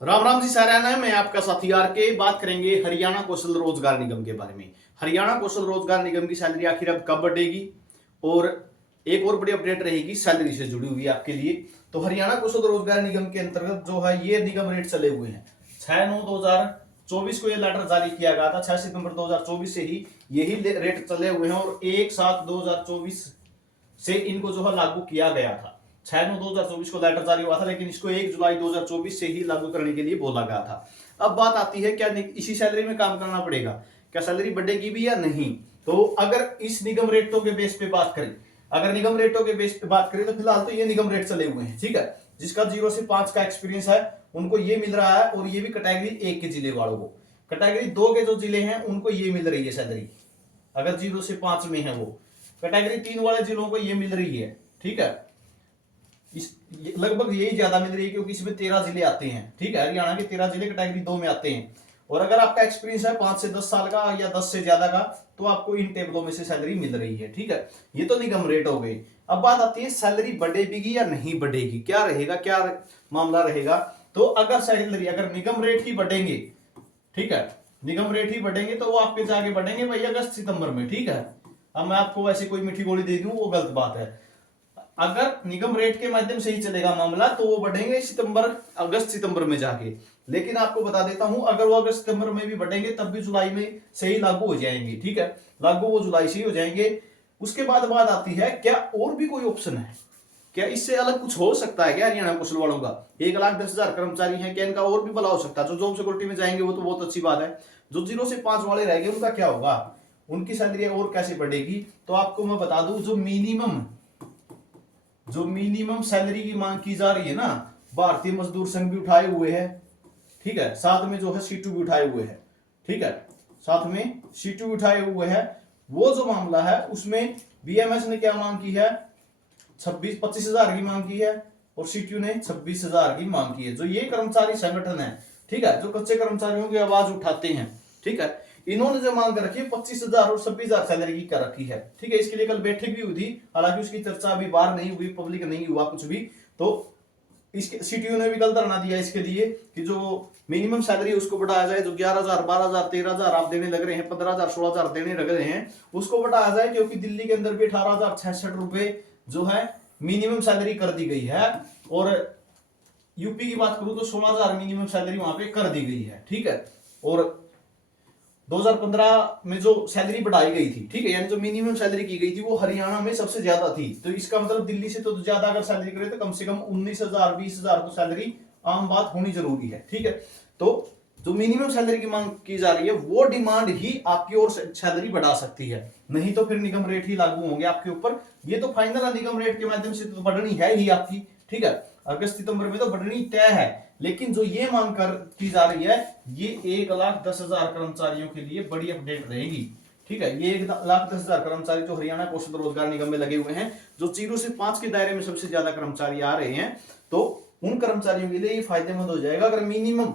राम राम जी साराना, मैं आपका साथी आर के। बात करेंगे हरियाणा कौशल रोजगार निगम के बारे में। हरियाणा कौशल रोजगार निगम की सैलरी आखिर अब कब बढ़ेगी और एक और बड़ी अपडेट रहेगी सैलरी से जुड़ी हुई आपके लिए। तो हरियाणा कौशल रोजगार निगम के अंतर्गत जो है ये निगम रेट चले हुए हैं। 6/9/2024 को ये लेटर जारी किया गया था। 6 सितंबर 2024 से ही यही रेट चले हुए हैं और 1/7/2024 से इनको जो है लागू किया गया था। 6/9/2024 को लेटर जारी हुआ था, लेकिन इसको 1 जुलाई 2024 से ही लागू करने के लिए बोला गया था। अब बात आती है, क्या इसी सैलरी में काम करना पड़ेगा, क्या सैलरी बढ़ेगी भी या नहीं। तो अगर इस निगम रेटों के बेस पे बात करें, अगर निगम रेटों के बेस पे बात करें तो फिलहाल तो ये निगम रेट चले हुए हैं, ठीक है। जिसका 0 से 5 का एक्सपीरियंस है उनको ये मिल रहा है, और ये भी कैटेगरी 1 के जिले वालों को। कैटेगरी 2 के जो जिले हैं उनको ये मिल रही है सैलरी, अगर 0 से 5 में है वो। कैटेगरी 3 वाले जिलों को ये मिल रही है, ठीक है। इस लगभग यही ज्यादा मिल रही है क्योंकि इसमें 13 जिले आते हैं, ठीक है। हरियाणा के 13 जिले कैटेगरी 2 में आते हैं। और अगर आपका एक्सपीरियंस है 5 से 10 साल का या 10 से ज्यादा का, तो आपको इन टेबलों में से सैलरी मिल रही है, ठीक है। ये तो निगम रेट हो गई। अब बात आती है सैलरी बढ़ेगी या नहीं बढ़ेगी, क्या रहेगा, क्या मामला रहेगा। तो अगर सैलरी, अगर निगम रेट ही बढ़ेंगे, ठीक है, निगम रेट ही बढ़ेंगे तो वो आपके जाके बढ़ेंगे भाई अगस्त सितंबर में, ठीक है। अब मैं आपको वैसे कोई मीठी गोली दे दूं वो गलत बात है। अगर निगम रेट के माध्यम से ही चलेगा मामला तो वो बढ़ेंगे अगस्त सितंबर में जाके। लेकिन आपको बता देता हूं, अगर वो अगस्त सितंबर में भी बढ़ेंगे तब भी जुलाई में से ही लागू हो जाएंगे, ठीक है। लागू वो जुलाई से ही हो जाएंगे। उसके बाद बात आती है, क्या और भी कोई ऑप्शन है, क्या इससे अलग कुछ हो सकता है क्या हरियाणा कौशल वालों का। 1,10,000 कर्मचारी हैं, क्या इनका और भी भला हो सकता है। जो जॉब सिक्योरिटी में जाएंगे वो तो बहुत अच्छी बात है। जो 0 से 5 वाले रह गए उनका क्या होगा, उनकी सैलरी और कैसे बढ़ेगी। तो आपको मैं बता दूं, जो मिनिमम सैलरी की मांग की जा रही है ना, भारतीय मजदूर संघ भी उठाए हुए है, ठीक है। साथ में जो है सीटू भी उठाए हुए है, ठीक है। साथ में सीटू उठाए हुए है। वो जो मामला है उसमें बीएमएस ने क्या मांग की है, 25,000 की मांग की है, और सीटू ने 26,000 की मांग की है। जो ये कर्मचारी संगठन है, ठीक है, जो कच्चे कर्मचारियों की आवाज उठाते हैं, ठीक है, इन्होंने जो मांग कर रखी है 25,000 और 26,000 सैलरी की कर रखी है, ठीक है। इसके लिए कल बैठक भी हुई थी, हालांकि उसकी चर्चा अभी बाहर नहीं हुई, पब्लिक नहीं हुआ कुछ भी। तो इसके सीटीयू ने भी कल धरना दिया इसके लिए कि जो मिनिमम सैलरी उसको बढ़ाया जाए। जो 11,000, 12,000, 13,000 आप देने लग रहे हैं, 15,000, 16,000 देने लग रहे हैं, उसको बढ़ाया जाए। क्योंकि दिल्ली के अंदर भी 18,066 रुपए जो है मिनिमम सैलरी कर दी गई है, और यूपी की बात करूं तो 16,000 मिनिमम सैलरी वहां पे कर दी गई है, ठीक है। और 2015 में जो सैलरी बढ़ाई गई थी, ठीक है, यानी जो मिनिमम सैलरी की गई थी वो हरियाणा में सबसे ज्यादा थी। तो इसका मतलब दिल्ली से तो ज्यादा अगर सैलरी करे तो कम से कम 19,000, 20,000 तो सैलरी आम बात होनी जरूरी है, ठीक है। तो जो मिनिमम सैलरी की मांग की जा रही है वो डिमांड ही आपकी और सैलरी बढ़ा सकती है, नहीं तो फिर निगम रेट ही लागू होंगे आपके ऊपर। ये तो फाइनल है, निगम रेट के माध्यम से तो बढ़नी है ही आपकी, ठीक है। अगस्त सितंबर में तो बढ़नी तय है। लेकिन जो ये मांग कर की जा रही है, ये 1,10,000 कर्मचारियों के लिए बड़ी अपडेट रहेगी, ठीक है। ये 1,10,000 कर्मचारी जो हरियाणा कौशल रोजगार निगम में लगे हुए हैं, जो 0 से 5 के दायरे में सबसे ज्यादा कर्मचारी आ रहे हैं, तो उन कर्मचारियों के लिए ये फायदेमंद हो जाएगा। अगर मिनिमम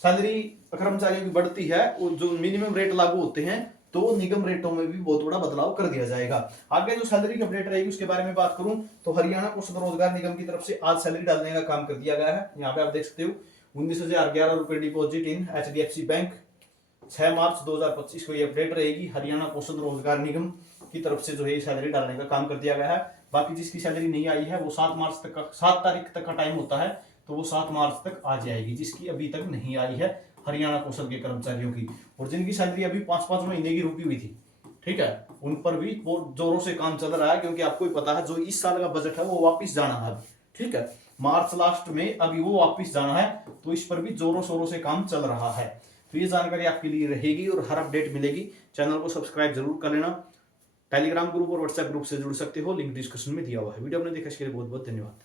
सैलरी कर्मचारियों की बढ़ती है और जो मिनिमम रेट लागू होते हैं, तो निगम रेटों में भी बहुत बड़ा बदलाव कर दिया जाएगा। आगे जो सैलरी की अपडेट रहेगी उसके बारे में बात करूं तो हरियाणा कौशल रोजगार निगम की तरफ से आज सैलरी डालने का काम कर दिया गया है। यहाँ पे आप देख सकते हो 19,011 रुपए डिपॉजिट इन HDFC बैंक। 6 मार्च 2025 को ये अपडेट रहेगी। हरियाणा कौशल रोजगार निगम की तरफ से जो है सैलरी डालने का काम कर दिया गया है। बाकी जिसकी सैलरी नहीं आई है वो 7 तारीख तक का टाइम होता है, तो वो 7 मार्च तक आ जाएगी, जिसकी अभी तक नहीं आई है हरियाणा कौशल के कर्मचारियों की। और जिनकी सैलरी अभी 5-5 महीने की रुकी हुई थी, ठीक है, उन पर भी वो जोरों से काम चल रहा है। क्योंकि आपको ही पता है जो इस साल का बजट है वो वापिस जाना है, ठीक है, मार्च लास्ट में अभी वो वापिस जाना है, तो इस पर भी जोरों शोरों से काम चल रहा है। तो ये जानकारी आपके लिए रहेगी और हर अपडेट मिलेगी। चैनल को सब्सक्राइब जरूर कर लेना। टेलीग्राम ग्रुप और व्हाट्सएप ग्रुप से जुड़ सकते हो, लिंक डिस्क्रिप्शन में दिया हुआ है। वीडियो आपने देखा इसके लिए बहुत बहुत धन्यवाद।